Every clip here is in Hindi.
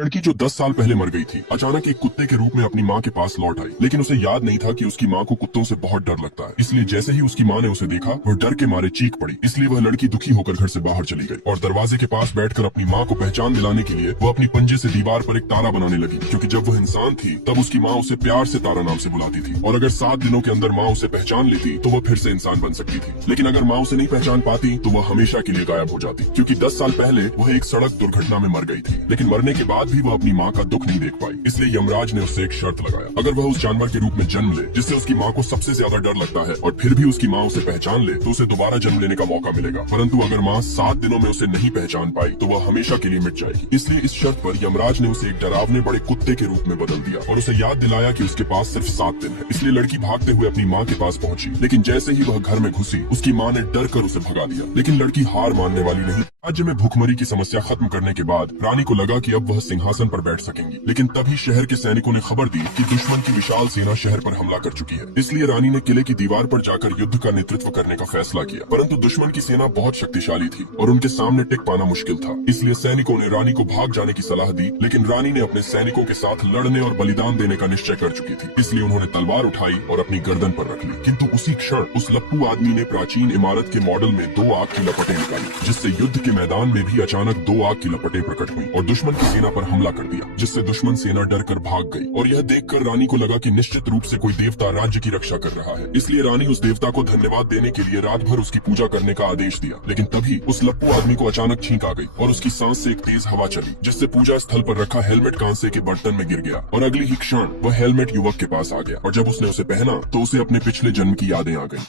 लड़की जो 10 साल पहले मर गई थी अचानक एक कुत्ते के रूप में अपनी माँ के पास लौट आई, लेकिन उसे याद नहीं था कि उसकी माँ को कुत्तों से बहुत डर लगता है। इसलिए जैसे ही उसकी माँ ने उसे देखा वह डर के मारे चीख पड़ी। इसलिए वह लड़की दुखी होकर घर से बाहर चली गई और दरवाजे के पास बैठकर अपनी माँ को पहचान दिलाने के लिए वो अपनी पंजे से दीवार पर एक तारा बनाने लगी, क्योंकि जब वह इंसान थी तब उसकी माँ उसे प्यार से तारा नाम से बुलाती थी और अगर 7 दिनों के अंदर माँ उसे पहचान लेती तो वह फिर से इंसान बन सकती थी। लेकिन अगर माँ उसे नहीं पहचान पाती तो वह हमेशा के लिए गायब हो जाती, क्योंकि 10 साल पहले वह एक सड़क दुर्घटना में मर गई थी। लेकिन मरने के बाद भी वह अपनी माँ का दुख नहीं देख पाई। इसलिए यमराज ने उससे एक शर्त लगाया, अगर वह उस जानवर के रूप में जन्म ले जिससे उसकी माँ को सबसे ज्यादा डर लगता है और फिर भी उसकी माँ उसे पहचान ले तो उसे दोबारा जन्म लेने का मौका मिलेगा, परंतु अगर माँ 7 दिनों में उसे नहीं पहचान पाई तो वह हमेशा के लिए मिट जाएगी। इसलिए इस शर्त पर यमराज ने उसे एक डरावने बड़े कुत्ते के रूप में बदल दिया और उसे याद दिलाया कि उसके पास सिर्फ 7 दिन है। इसलिए लड़की भागते हुए अपनी माँ के पास पहुंची, लेकिन जैसे ही वह घर में घुसी उसकी माँ ने डर कर उसे भगा दिया। लेकिन लड़की हार मानने वाली नहीं। राज्य में भूखमरी की समस्या खत्म करने के बाद रानी को लगा कि अब वह सिंहासन पर बैठ सकेंगी, लेकिन तभी शहर के सैनिकों ने खबर दी कि दुश्मन की विशाल सेना शहर पर हमला कर चुकी है। इसलिए रानी ने किले की दीवार पर जाकर युद्ध का नेतृत्व करने का फैसला किया, परंतु दुश्मन की सेना बहुत शक्तिशाली थी और उनके सामने टिक पाना मुश्किल था। इसलिए सैनिकों ने रानी को भाग जाने की सलाह दी, लेकिन रानी ने अपने सैनिकों के साथ लड़ने और बलिदान देने का निश्चय कर चुकी थी। इसलिए उन्होंने तलवार उठाई और अपनी गर्दन पर रख ली, किंतु उसी क्षण उस लप्पू आदमी ने प्राचीन इमारत के मॉडल में 2 आग की लपटें निकाली, जिससे युद्ध के मैदान में भी अचानक 2 आग की लपटें प्रकट हुई और दुश्मन की सेना पर हमला कर दिया, जिससे दुश्मन सेना डरकर भाग गई। और यह देखकर रानी को लगा कि निश्चित रूप से कोई देवता राज्य की रक्षा कर रहा है। इसलिए रानी उस देवता को धन्यवाद देने के लिए रात भर उसकी पूजा करने का आदेश दिया। लेकिन तभी उस लप्पू आदमी को अचानक छींक आ गई और उसकी सांस से एक तेज हवा चली, जिससे पूजा स्थल पर रखा हेलमेट कांसे के बर्तन में गिर गया और अगली ही क्षण वह हेलमेट युवक के पास आ गया और जब उसने उसे पहना तो उसे अपने पिछले जन्म की यादें आ गई।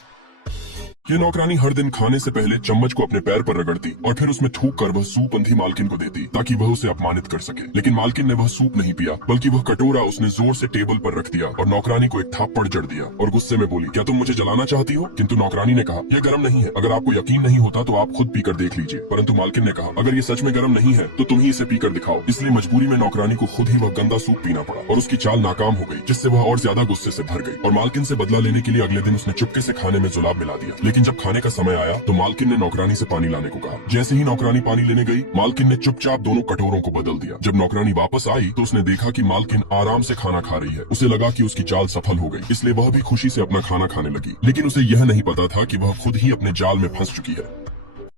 ये नौकरानी हर दिन खाने से पहले चम्मच को अपने पैर पर रगड़ती और फिर उसमें थूक कर वह सूप अंधी मालकिन को देती ताकि वह उसे अपमानित कर सके। लेकिन मालकिन ने वह सूप नहीं पिया, बल्कि वह कटोरा उसने जोर से टेबल पर रख दिया और नौकरानी को एक थाप्पड़ जड़ दिया और गुस्से में बोली, क्या तुम मुझे जलाना चाहती हो? किंतु नौकरानी ने कहा, यह गर्म नहीं है, अगर आपको यकीन नहीं होता तो आप खुद पीकर देख लीजिए। परंतु मालकिन ने कहा, अगर ये सच में गर्म नहीं है तो तुम ही इसे पीकर दिखाओ। इसलिए मजबूरी में नौकरानी को खुद ही वह गंदा सूप पीना पड़ा और उसकी चाल नाकाम हो गई, जिससे वह और ज्यादा गुस्से से भर गई और मालकिन से बदला लेने के लिए अगले दिन उसने चुपके से खाने में जुलाब मिला दिया। लेकिन जब खाने का समय आया तो मालकिन ने नौकरानी से पानी लाने को कहा। जैसे ही नौकरानी पानी लेने गई, मालकिन ने चुपचाप दोनों कटोरों को बदल दिया। जब नौकरानी वापस आई तो उसने देखा कि मालकिन आराम से खाना खा रही है। उसे लगा कि उसकी चाल सफल हो गई, इसलिए वह भी खुशी से अपना खाना खाने लगी। लेकिन उसे यह नहीं पता था कि वह खुद ही अपने जाल में फंस चुकी है।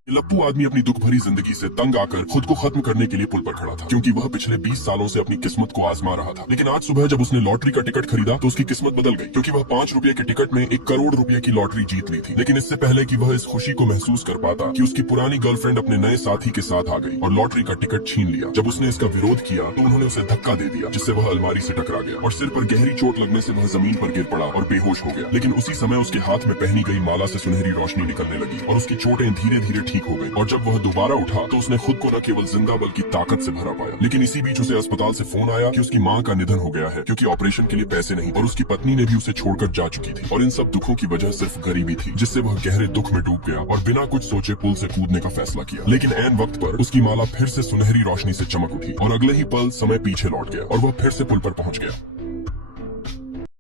लप्पू आदमी अपनी दुख भरी जिंदगी से तंग आकर खुद को खत्म करने के लिए पुल पर खड़ा था, क्योंकि वह पिछले 20 सालों से अपनी किस्मत को आजमा रहा था। लेकिन आज सुबह जब उसने लॉटरी का टिकट खरीदा तो उसकी किस्मत बदल गई, क्योंकि वह 5 रुपए के टिकट में 1 करोड़ रुपए की लॉटरी जीत ली थी। लेकिन इससे पहले कि वह इस खुशी को महसूस कर पाता कि उसकी पुरानी गर्लफ्रेंड अपने नए साथी के साथ आ गई और लॉटरी का टिकट छीन लिया। जब उसने इसका विरोध किया तो उन्होंने उसे धक्का दे दिया, जिससे वह अलमारी से टकरा गया और सिर पर गहरी चोट लगने से वह जमीन पर गिर पड़ा और बेहोश हो गया। लेकिन उसी समय उसके हाथ में पहनी गई माला से सुनहरी रोशनी निकलने लगी और उसकी चोटें धीरे धीरे ठीक हो गई और जब वह दोबारा उठा तो उसने खुद को न केवल जिंदा बल्कि ताकत से भरा पाया। लेकिन इसी बीच उसे अस्पताल से फोन आया कि उसकी मां का निधन हो गया है, क्योंकि ऑपरेशन के लिए पैसे नहीं और उसकी पत्नी ने भी उसे छोड़कर जा चुकी थी। और इन सब दुखों की वजह सिर्फ गरीबी थी, जिससे वह गहरे दुख में डूब गया और बिना कुछ सोचे पुल से कूदने का फैसला किया। लेकिन ऐन वक्त पर उसकी माला फिर से सुनहरी रोशनी से चमक उठी और अगले ही पल समय पीछे लौट गया और वह फिर से पुल पर पहुंच गया।